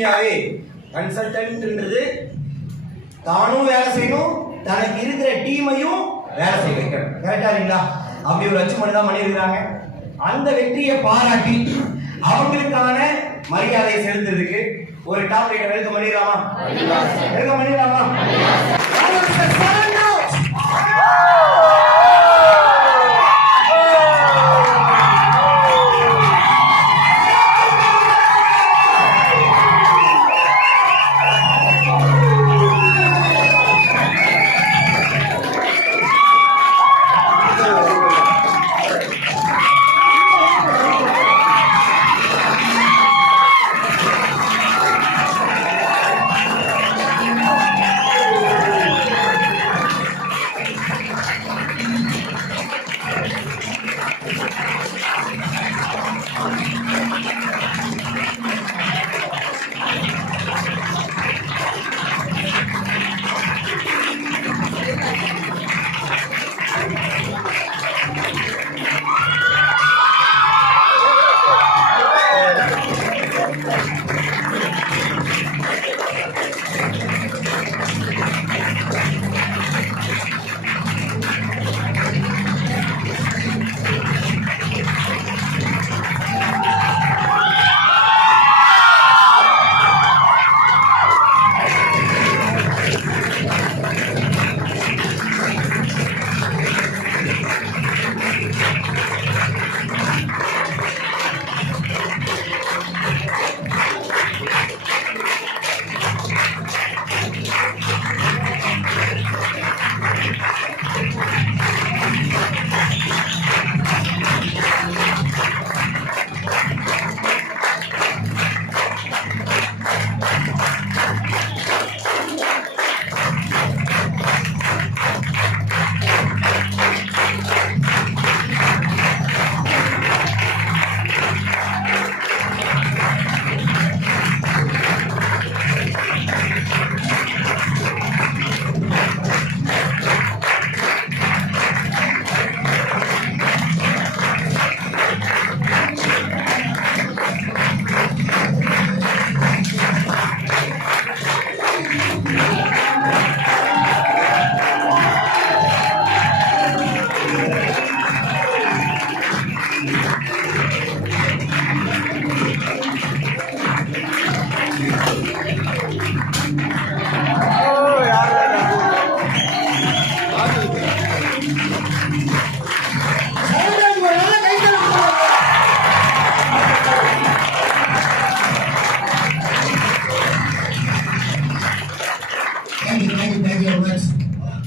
உண்மையாவே கன்சல்டன்ட்ன்றது தானும் வேலை செய்யணும், தனக்கு இருக்கிற டீமையும் வேலை செய்ய வைக்கணும். கரெக்டா இல்லைங்களா? அப்படி ஒரு அச்சீவ்மெண்ட் தான் பண்ணியிருக்கிறாங்க. அந்த வெற்றியை பாராட்டி அவங்களுக்கான மரியாதையை செலுத்துறதுக்கு ஒரு டாப் ரைட்டர் வெல்கம் பண்ணிடலாமா? வெல்கம் பண்ணிடலாமா?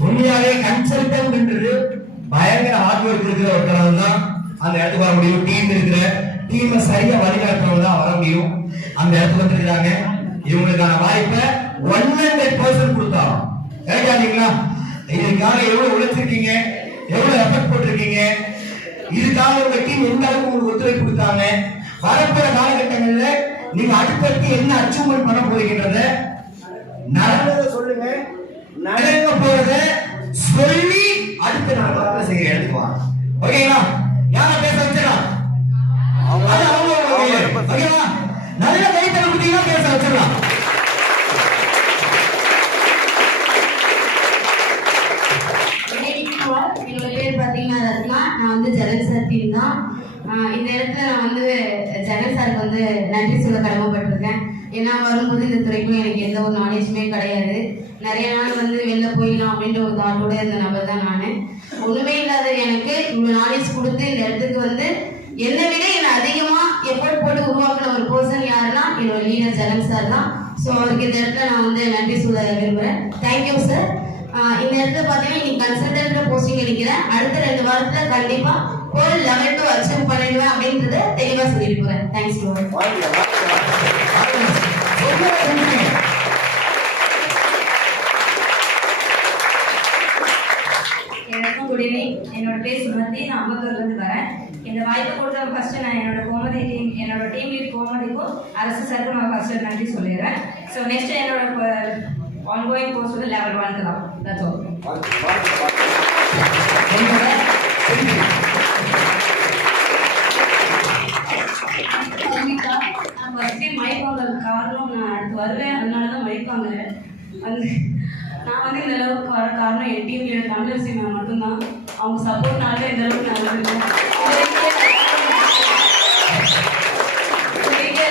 உண்மையாவே கன்சல்டன்ட் என்றது பயங்கர ஹார்ட் ஒர்க் இருக்கிற ஒருத்தரால தான் அந்த இடத்துக்கு வர முடியும். டீம் இருக்கிற டீமை சரியா வழிகாட்டுறவங்க தான் வர முடியும். அந்த இடத்துக்கு வந்துருக்காங்க. இவங்களுக்கான வாய்ப்பை 100% கொடுத்தாங்க. கரெக்டா இல்லைங்களா? இதுக்காக எவ்வளவு உழைச்சிருக்கீங்க, எவ்வளவு எஃபர்ட் போட்டிருக்கீங்க, இதுக்காக உங்க டீம் எந்த அளவுக்கு உங்களுக்கு ஒத்துழைப்பு கொடுத்தாங்க, வரப்போற காலகட்டங்கள்ல நீங்க அடுத்தடுத்து என்ன அச்சீவ்மெண்ட் பண்ண போறீங்கன்றத நடந்ததை சொல்லுங்க. நடக்க போறத சொல்லி அடுத்த நாள் செய்ய எடுத்துக்கு வாங்க. ஓகேங்களா? யாரை பேச வச்சிடலாம்? ஓகேவா? நல்ல கைத்தல் கொடுத்தீங்கன்னா பேச வச்சிடலாம். என்னோட பேர் பார்த்தீங்கன்னா ரத்னா. நான் வந்து ஜெகன் சார் டீம் தான். இந்த இடத்துல நான் வந்து ஜெகன் சாருக்கு வந்து நன்றி சொல்ல கடமைப்பட்டிருக்கேன். ஏன்னா வரும்போது இந்த துறைக்கும் எனக்கு எந்த ஒரு நாலேஜுமே கிடையாது. நிறைய நாள் வந்து வெளில போயிடலாம் அப்படின்ற ஒரு தாட்டோட இருந்த நபர் தான் நான். ஒன்றுமே இல்லாத எனக்கு இவ்வளோ நாலேஜ் கொடுத்து இந்த இடத்துக்கு வந்து என்னை விட என்னை அதிகமாக எஃபர்ட் போட்டு உருவாக்குன ஒரு பர்சன் யாருன்னா என்னோட லீடர் ஜெகன் சார் தான். ஸோ அவருக்கு இந்த இடத்துல நான் வந்து நன்றி சொல்ல விரும்புகிறேன். Thank you sir. இந்த இடத்துல பார்த்தீங்கன்னா இன்னைக்கு கன்சல்டன்ட் போஸ்டிங் எடுக்கிறேன். அடுத்த 2 வாரத்தில் கண்டிப்பாக ஒரு லெவல் 2 அச்சீவ் பண்ணிடுவேன் அப்படின்றத தெளிவாக சொல்லிட்டு போகிறேன். தேங்க்ஸ். எனக்கும் குட் ஈவினிங். என்னோட பேர் சுமதி. நான் அம்பத்தூர்லேருந்து வரேன். இந்த வாய்ப்பு கொடுத்த ஃபர்ஸ்ட் நான் என்னோட டீம் லீட் கோமதிக்கும் அரசு சாருக்கு நான் ஃபர்ஸ்ட் நன்றி சொல்லிடுறேன். ஸோ நெக்ஸ்ட் என்னோட ஆன்கோயிங் கோர்ஸ் வந்து லெவல் 1 தான். That's all. ஃபர்ஸ்ட் மைக் வாங்குறது காரணம் நான் அதுக்கு வருவேன், அதனால தான் வைப்பாங்க. வந்து நான் வந்து இந்த அளவுக்கு வர காரணம் என் டீம் லீடர் தமிழரசி மேம் மட்டும்தான். அவங்க சப்போர்ட்னால தான் இந்த அளவுக்கு நான் வந்திருக்கேன்.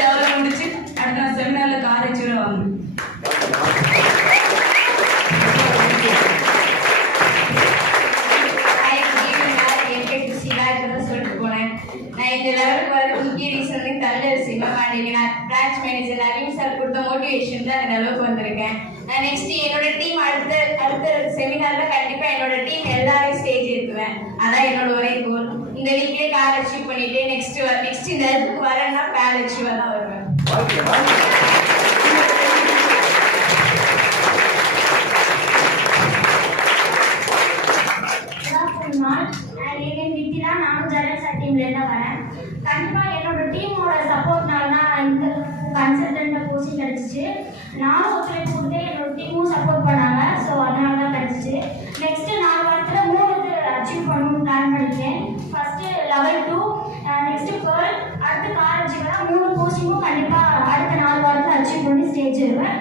லெவலில் முடிச்சு அடுத்த நான் செமினாரில் கார் அச்சீவராக வாங்கினேன். நான் இந்த லெவலுக்கு வர முக்கிய ரீசன் வந்து தமிழரசி மேம் அண்ட் நான் பிரான்ச் மேனேஜர் நவீன் சார் கொடுத்த மோட்டிவேஷன் தான் இந்த அளவுக்கு வந்திருக்கேன். நான் நெக்ஸ்ட் என்னோட டீம் அடுத்த செமினார்ல கண்டிப்பா என்னோட டீம் எல்லாரையும் ஸ்டேஜ் ஏற்றுவேன். அதான் என்னோட ஒரே கோல். இந்த வீக்லயே கார் அச்சீவ் பண்ணிட்டு நெக்ஸ்ட் இந்த இடத்துக்கு வரேன்னா பேர் அச்சீவ் தான் வருவேன். நானும் ஜெனரல் சார் டீம்லேருந்து வரேன். கண்டிப்பாக என்னோட டீமோட சப்போர்ட்னால தான் இந்த கன்சல்டன்ட் போஸ்டிங் கிடச்சிச்சு. நானும் ஒத்துழைப்பு கொடுத்து என்னோட டீமும் சப்போர்ட் பண்ணாங்க. ஸோ அதனால தான் கிடச்சிச்சு. நெக்ஸ்ட்டு 4 வாரத்தில் 3 இது அச்சீவ் பண்ணணும்னு பிளான் பண்ணியிருக்கேன். ஃபஸ்ட்டு level 2, நெக்ஸ்ட்டு கேர்ள், அடுத்து கார் அச்சீவ் 3 போஸ்டிங்கும் கண்டிப்பாக அடுத்த 4 வாரத்தில் அச்சீவ் பண்ணி ஸ்டேஜ் வருவேன்.